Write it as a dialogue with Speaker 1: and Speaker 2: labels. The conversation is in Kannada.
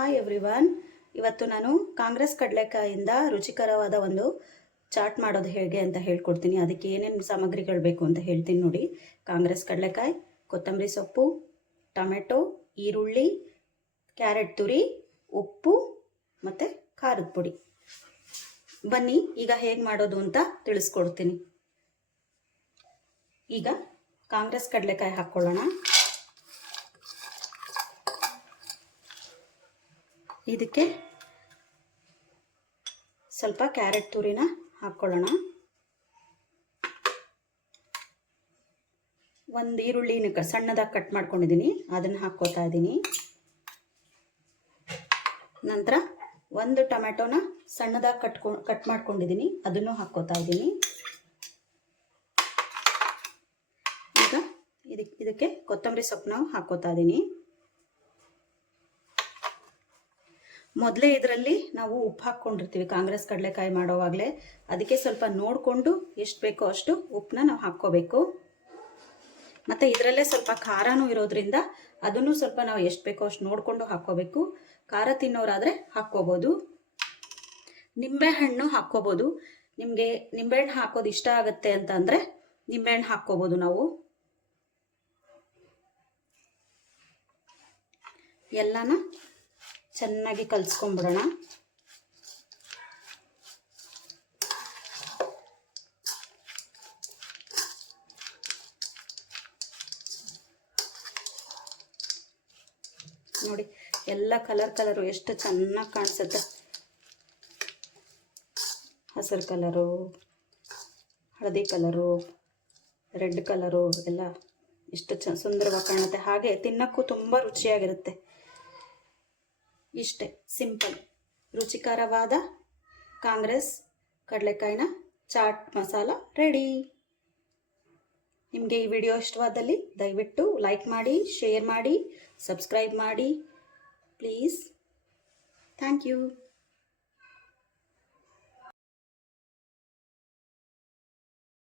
Speaker 1: ಹಾಯ್ ಎವ್ರಿವನ್ ಇವತ್ತು ನಾನು ಕಾಂಗ್ರೆಸ್ ಕಡಲೆಕಾಯಿಂದ ರುಚಿಕರವಾದ ಒಂದು ಚಾಟ್ ಮಾಡೋದು ಹೇಗೆ ಅಂತ ಹೇಳ್ಕೊಡ್ತೀನಿ. ಅದಕ್ಕೆ ಏನೇನು ಸಾಮಗ್ರಿಗಳು ಬೇಕು ಅಂತ ಹೇಳ್ತೀನಿ ನೋಡಿ. ಕಾಂಗ್ರೆಸ್ ಕಡಲೆಕಾಯಿ, ಕೊತ್ತಂಬರಿ ಸೊಪ್ಪು, ಟೊಮೆಟೊ, ಈರುಳ್ಳಿ, ಕ್ಯಾರೆಟ್ ತುರಿ, ಉಪ್ಪು ಮತ್ತು ಖಾರದ ಪುಡಿ. ಬನ್ನಿ, ಈಗ ಹೇಗೆ ಮಾಡೋದು ಅಂತ ತಿಳಿಸ್ಕೊಡ್ತೀನಿ. ಈಗ ಕಾಂಗ್ರೆಸ್ ಕಡಲೆಕಾಯಿ ಹಾಕ್ಕೊಳ್ಳೋಣ. ಇದಕ್ಕೆ ಸ್ವಲ್ಪ ಕ್ಯಾರೆಟ್ ತುರಿನ ಹಾಕ್ಕೊಳ್ಳೋಣ. ಒಂದು ಈರುಳ್ಳಿನ ಸಣ್ಣದಾಗಿ ಕಟ್ ಮಾಡ್ಕೊಂಡಿದ್ದೀನಿ ಅದನ್ನು ಹಾಕ್ಕೋತಾ ಇದ್ದೀನಿ ನಂತರ ಒಂದು ಟೊಮೆಟೊನ ಸಣ್ಣದಾಗಿ ಕಟ್ಕೊ ಕಟ್ ಮಾಡ್ಕೊಂಡಿದ್ದೀನಿ ಅದನ್ನು ಹಾಕ್ಕೋತಾ ಇದ್ದೀನಿ ಈಗ ಇದಕ್ಕೆ ಕೊತ್ತಂಬರಿ ಸೊಪ್ಪನ್ನ ಹಾಕ್ಕೋತಾ ಇದ್ದೀನಿ ಮೊದಲೇ ಇದರಲ್ಲಿ ನಾವು ಉಪ್ಪು ಹಾಕ್ಕೊಂಡಿರ್ತೀವಿ. ಕಾಂಗ್ರೆಸ್ ಕಡಲೆಕಾಯಿ ಮಾಡೋವಾಗಲೇ. ಅದಕ್ಕೆ ಸ್ವಲ್ಪ ನೋಡಿಕೊಂಡು ಎಷ್ಟು ಬೇಕೋ ಅಷ್ಟು ಉಪ್ಪನ್ನ ನಾವು ಹಾಕ್ಕೋಬೇಕು. ಮತ್ತು ಇದರಲ್ಲೇ ಸ್ವಲ್ಪ ಖಾರನೂ ಇರೋದ್ರಿಂದ ಅದನ್ನು ಸ್ವಲ್ಪ ನಾವು ಎಷ್ಟು ಬೇಕೋ ಅಷ್ಟು ನೋಡಿಕೊಂಡು ಹಾಕ್ಕೋಬೇಕು. ಖಾರ ತಿನ್ನೋರಾದರೆ ಹಾಕ್ಕೋಬೋದು. ನಿಂಬೆಹಣ್ಣು ಹಾಕ್ಕೋಬೋದು. ನಿಮಗೆ ನಿಂಬೆಹಣ್ಣು ಹಾಕೋದು ಇಷ್ಟ ಆಗುತ್ತೆ ಅಂತ ಅಂದರೆ ನಿಂಬೆಹಣ್ಣು ಹಾಕ್ಕೋಬೋದು ನಾವು. ಎಲ್ಲನ ಚೆನ್ನಾಗಿ ಕಲಿಸ್ಕೊಂಬಿಡೋಣ ನೋಡಿ, ಎಲ್ಲ ಕಲರ್ ಕಲರು ಎಷ್ಟು ಚೆನ್ನಾಗಿ ಕಾಣಿಸುತ್ತೆ. ಹಸಿರು ಕಲರು, ಹಳದಿ ಕಲರು, ರೆಡ್ ಕಲರು, ಎಲ್ಲ ಎಷ್ಟು ಚ ಸುಂದರವಾಗಿ ಕಾಣುತ್ತೆ. ಹಾಗೆ ತಿನ್ನೋಕ್ಕೂ ತುಂಬ ರುಚಿಯಾಗಿರುತ್ತೆ. ಇಷ್ಟೇ, ಸಿಂಪಲ್. ರುಚಿಕರವಾದ ಕಾಂಗ್ರೆಸ್ ಕಡಲೆಕಾಯಿನ ಚಾಟ್ ಮಸಾಲ ರೆಡಿ. ನಿಮಗೆ ಈ ವಿಡಿಯೋ ಇಷ್ಟವಾದಲ್ಲಿ ದಯವಿಟ್ಟು ಲೈಕ್ ಮಾಡಿ, ಶೇರ್ ಮಾಡಿ, ಸಬ್ಸ್ಕ್ರೈಬ್ ಮಾಡಿ. ಪ್ಲೀಸ್. Thank you.